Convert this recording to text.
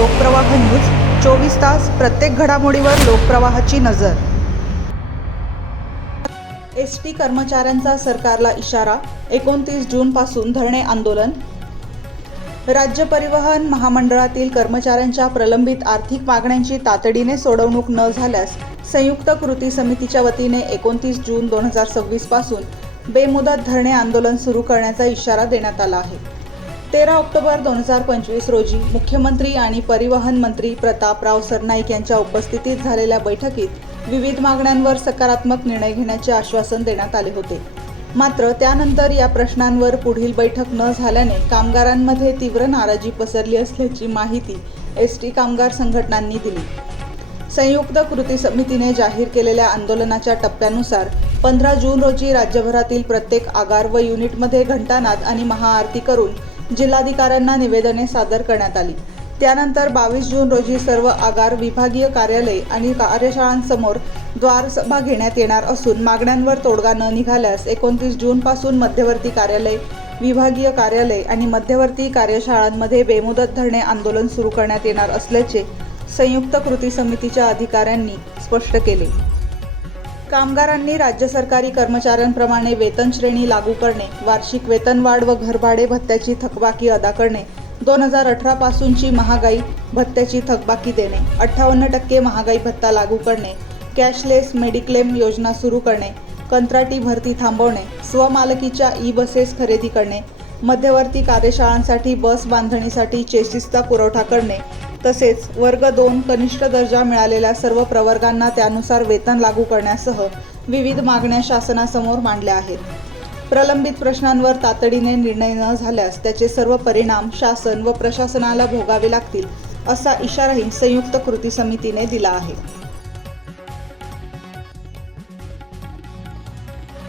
Lokpravah news 24 तास प्रत्येक घडामोडीवर लोकप्रवाहाची नजर। एसटी कर्मचाऱ्यांचा सरकारला इशारा, 29 जूनपासून धरणे आंदोलन। राज्य परिवहन महामंडळातील कर्मचाऱ्यांच्या प्रलंबित आर्थिक मागण्यांची तातडीने सोडवणूक न झाल्यास संयुक्त कृती समितीच्या वतीने 29 जून 2026 पासून बेमुदत धरणे आंदोलन सुरू करण्याचा इशारा देण्यात आला आहे। 13 ऑक्टोबर 2025 रोजी मुख्यमंत्री आणि परिवहन मंत्री प्रतापराव सरनाईक यांच्या उपस्थितीत झालेल्या बैठकीत विविध मागण्यांवर सकारात्मक निर्णय घेण्याचे आश्वासन देण्यात आले होते। मात्र त्यानंतर या प्रश्नांवर पुढील बैठक न झाल्याने कामगारांमध्ये तीव्र नाराजी पसरली असल्याची माहिती एसटी कामगार संघटनांनी दिली। संयुक्त कृती समितीने जाहीर केलेल्या आंदोलनाच्या टप्प्यानुसार 15 जून रोजी राज्यभरातील प्रत्येक आगार व युनिटमध्ये घंटानाद आणि महाआरती करून जिल्हाधिकाऱ्यांना निवेदने सादर करण्यात आली। त्यानंतर 22 जून रोजी सर्व आगार, विभागीय कार्यालय आणि कार्यशाळांसमोर द्वार सभा घेण्यात येणार असून मागण्यांवर तोडगा न निघाल्यास 29 जूनपासून मध्यवर्ती कार्यालय, विभागीय कार्यालय आणि मध्यवर्ती कार्यशाळांमध्ये बेमुदत धरणे आंदोलन सुरू करण्यात येणार असल्याचे संयुक्त कृती समितीच्या अधिकाऱ्यांनी स्पष्ट केले। कामगारांनी राज्य सरकारी कर्मचाऱ्यांप्रमाणे वेतन श्रेणी लागू करणे, वार्षिक वेतनवाढ व घरभाडे भत्त्याची थकबाकी अदा करणे, 2018 पासूनची महागाई भत्त्याची थकबाकी देणे, 58% महागाई भत्ता लागू करणे, कॅशलेस मेडिक्लेम योजना सुरू करणे, कंत्राटी भरती थांबवणे, स्वमालकीच्या ई-बसेस खरेदी करणे, मध्यवर्ती कार्यशाळांसाठी बस बांधणीसाठी चेसिसचा पुरवठा करणे, तसेच वर्ग 2 कनिष्ठ दर्जा मिळालेल्या सर्व प्रवर्गांना त्यानुसार वेतन लागू करण्यासह विविध मागण्या शासनासमोर मांडल्या आहेत। प्रलंबित प्रश्नांवर तातडीने निर्णय न झाल्यास त्याचे सर्व परिणाम शासन व प्रशासनाला भोगावे लागतील, असा इशाराही संयुक्त कृती समितीने दिला आहे।